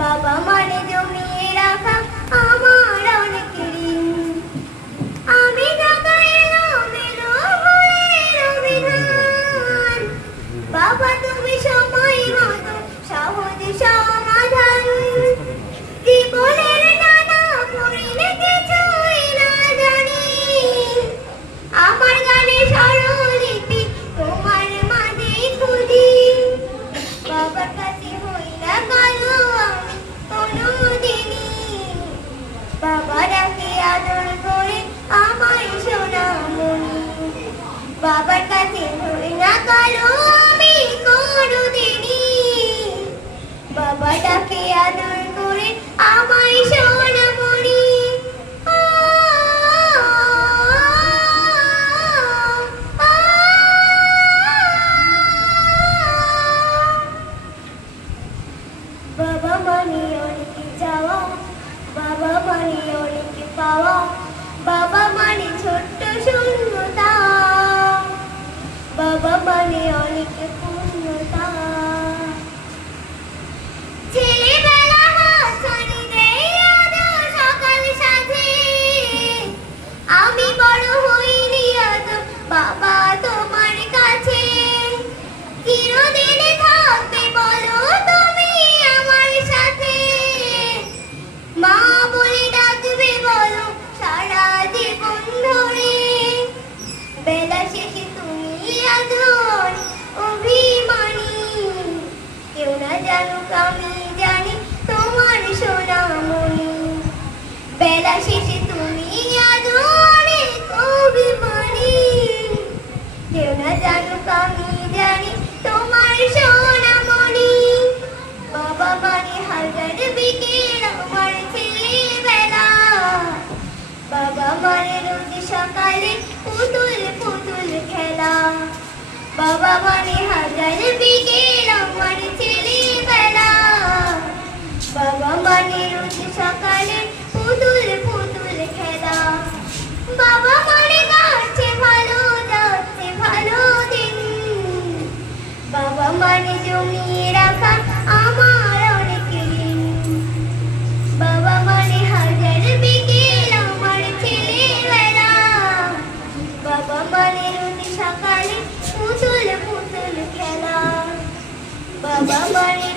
বাবা মানে জমিয়ে রাখা আমার অনেক ঋণ। আমি ঢাকা এলোমেলো ভুলের অভিধান, বাবা তুমি সময় মতো সহজ সমাধান। জীবনের নানা পরিণতি কিছুই না জানি, আমার গানে স্বরলিপি তোমার মাঝে খুঁজি। বাবার কাছে হই না কালো আমি কোনোদিনই, বাবা ডাকে আদর করে আমায় সোনামণি। বাবার কাছে হই না কালো আমি কোনোদিনই, বাবা ডাকে আদর করে আমায় সোনামণি। বাবা মানে অনেক চাওয়া, বাবা মানে অনেক পাওয়া, বাবা মানে ছোট্ট শূন্যতা, বাবা মানে অনেক পূর্ণতা। ছেলেবেলা হাতছানি দেয় আজও সকাল সাথে, আমি বড় হইনি আজও বাবা তোমার কাছে। চিরদিন থাকবে বলো তুমি আমার সাথে, মা বলে ডাকবে বলো সারা জীবন ধরে। বেলা শেষে তুমি আজও অভিমানী, কেউ না জানুক আমি জানি তোমার সোনামণি। বেলা শেষে তুমি আজও অনেক অভিমানী, কেউ না জানুক আমি জানি তোমার সোনামণি। বাবা মানে হাজার বিকেল আমার ছেলেবেলা, বাবা মানে রোজ সকালে পুতুল পুতুল খেলা। বাবা মানে হাজার বিকেল আমার ছেলেবেলা, বাবা মানে রোজ সকালে পুতুল পুতুল খেলা। বাবা মানে কাটছে ভালো যাচ্ছে ভালো দিন, বাবা মানে জমিয়ে রাখা আমার অনেক ঋণ। বাবা মানে হাজার বিকেল আমার ছেলেবেলা, বাবা মানে রোজ সকালে পুতুল পুতুল খেলা। বাবা মানে